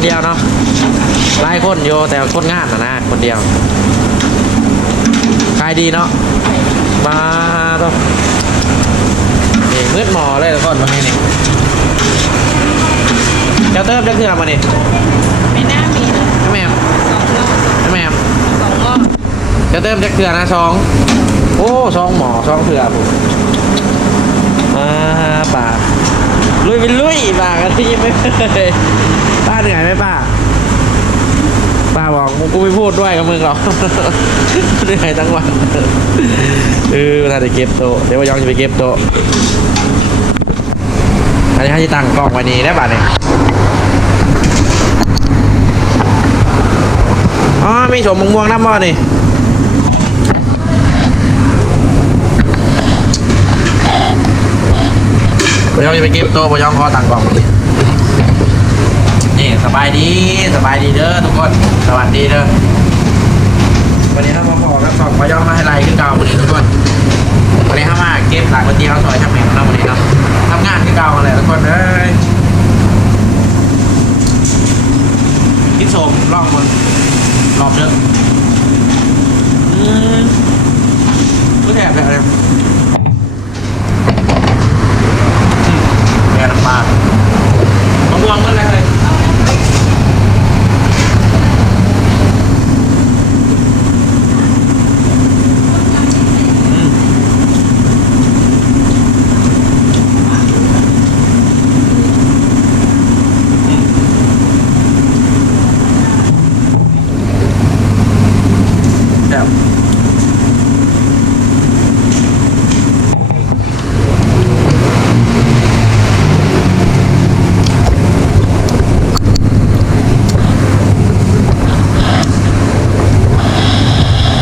คนเดียวเนาะหลายคนโยแต่คนงานนะนะคนเดียวขายดีเนาะมาต้องนี่มืดหมอเลยทุกคนวันนี้นี่เจ้าเติมจะเครื่องมานี่ไม่น่ามีนะแม่มสองรอบแม่มสองรอบเจ้าเติมจะเครื่องนะสองโอ้สองหมอสองเครื่องผมมาป่าลุยเป็นลุยป่ากันที่ไม่เคยป้าเหนื่อยไหมป้า ป้าบอ กูไม่พูดด้วยกับมึงหรอกเหนื่อยทั้งวันเออถ้าจะเก็บโตเดี๋ยวว่ายองจะไปเก็บโตอันนี้ให้ตั้งกล้องไว้นี้ได้ป่ะเนี่ยอ๋อมีสมมงม่วงน้ำบ่อนี่ว่ายองจะไปเก็บโต๊ะว่ายองขอตั้งกล้อง สบายดีสบายดีเด้อทุกคนสวัสดีเด้อวันนี้เรามาพอกับสองว่ายองมาให้ไลน์ขึ้นเก่าวันนี้ทุกคนวันนี้เข้ามาเก็บหลักวันเดียวซอยช่างแหม่งเราวันนี้เนาะทำงานที่เก่าอะไรทุกคนเอ้ยคิดชมลองมันรอบเยอะอืมก็แถบแบบอะไรแม่น้ำปลามะม่วงนั่นแหละเลยอืม แบบ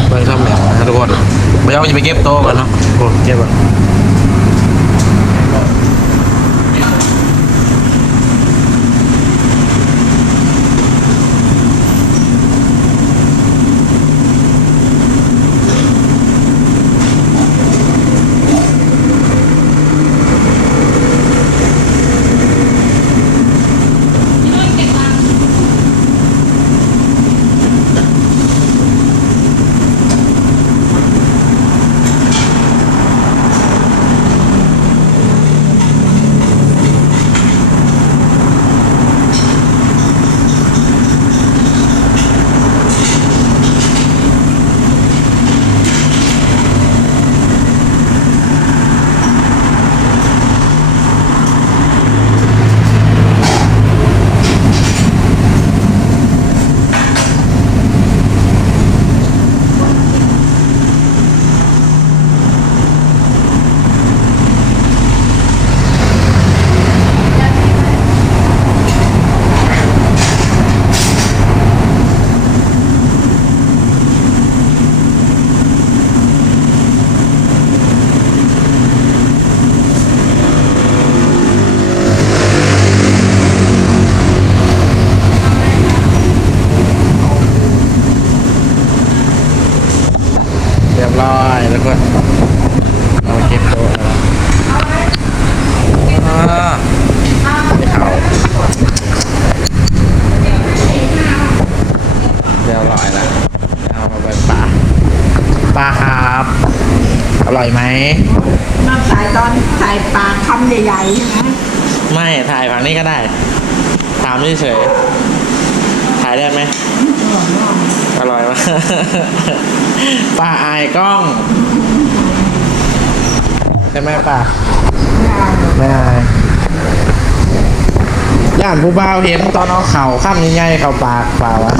เบิ่งซ้ำแบบนะทุกคน ไม่ต้องจะไปเก็บโต๊ะกันเนาะ โอ้เก็บอะเรียบร้อยแล้วก็เอาไปเก็บโต๊ะแล้วอ่าไม่เอาเรียบร้อยแล้วเอามาไปปลาปลาครับ อร่อยไหมมาสายตอนสายปลาคำใหญ่ๆใช่ไหมไม่ถ่ายฝั่งนี้ก็ได้ ถามเฉยๆถ่ายได้ไหมอร่อยมากป้าอายกล้องใช่ไหมป้าไม่อายย่านผู้บ่าวเห็นตอนเอาเข่าข้ามใหญ่ๆเข่าปากเปล่าวะ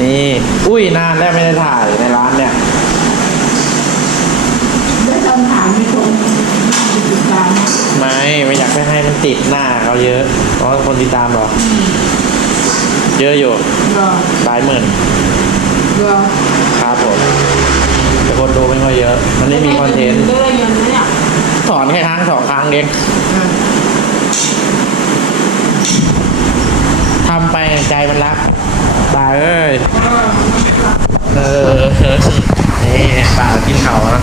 นี่ อุ้ยนานแล้วไม่ได้ถ่ายในร้านเนี่ย ได้ตอนถามมีคนติดตาม ไม่ไม่อยากให้ให้มัน ติดหน้าเขาเยอะเพราะคนติดตามเหรอ เยอะอยู่รอหลายหมื่นรอครับผมแต่คนดูไม่ค่อยเยอะ มันไม่มีคอนเทนต์ได้เงินไหมเนี่ยถอนแค่ครั้งสองครั้งเองทำไปใจมันรักตายเอ้ย เออนี่ป่ากินเขานะ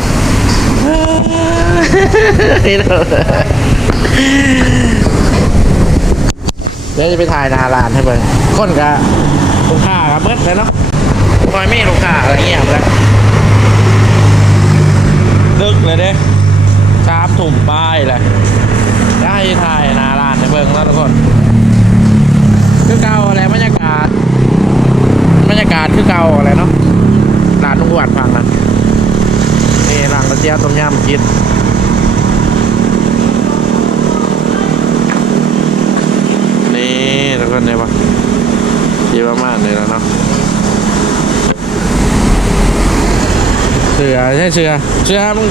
นี่เลย เดี๋ยวจะไปถ่ายหนาร้านให้เบิ่งคนกะลูกค้ากับเบิดเลยเนาะคอยไม่ลูกค้าอะไรเงี้ยเลยดึกเลยเด้ชาร์ปถุ่มป้ายเลยได้ถ่ายหนาร้านให้เบิ่งแล้วทุกคนคือเก่าอะไรบรรยากาศบรรยากาศคือเก่าอะไรเนาะร้านนุ่งหวานพังนะนี่ร้านกระเจี๊ยบต้มยำกินนี่ันเนี่ยปะดีมากเลยแล้วเนาะเสือใช่เสือเสือมึง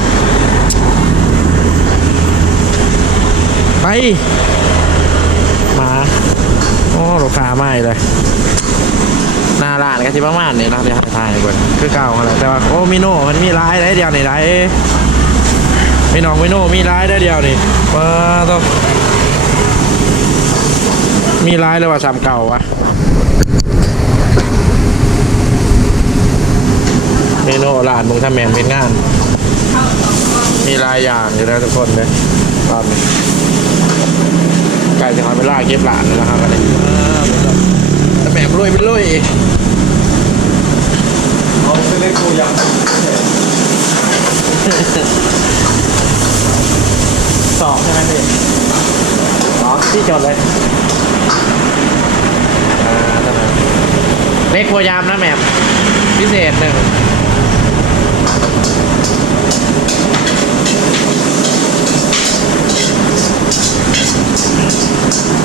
ไปมาโอ้ลูกค้าไม่เลยหน้าร้านก็ที่ประมาณนี้นะเดี๋ยวให้ทายก่อนคือเก่าอะไรแต่ว่าโอ้มิโน่มันมีร้ายได้เดียวนี่ร้ายไม่น้องมิโน่มีร้ายได้เดียวนี่ว้าต้อง มีร้ายเลยว่าซ้ำเก่าวะเมนูหลานมึงทำแมนเป็นงาน มีหลายอย่างอยู่แล้วทุกคนเลยตอนนี้ไก่จะหอยไปล่าเก็บหลานแล้วนะครับกันเลยทำแมนลุยไปลุยเอาเส้นเล็กโคยำสองใช่ไหมพี่สอง ที่จดเลยอ่าทำไมเล็กโคยามนะแหม่มพิเศษหนึ่ง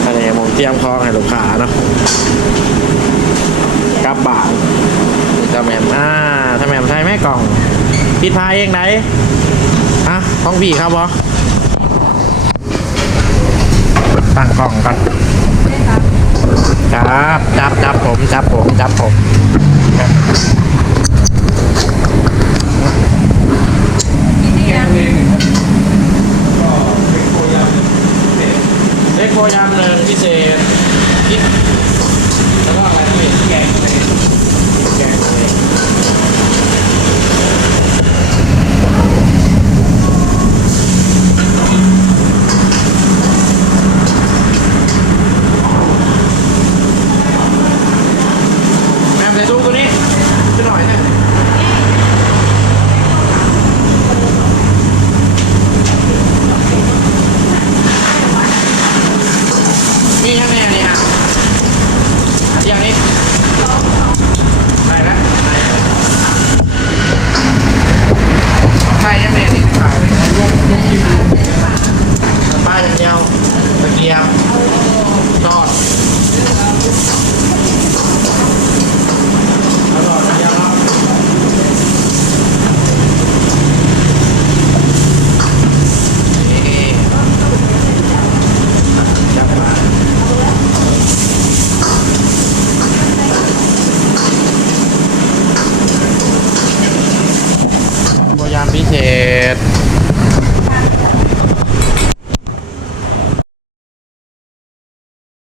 อันนี้ผมเตรียมคองให้ลูกค้าเนาะกลับบาทถ้าแมมอ่าถ้าแมมใช้แม่กล่องปิดพายเองไหนอะของพี่ครับบอ ตั้งกล่องกันครับจับจับผมจับผมจับผม ยวกระเกียมทอด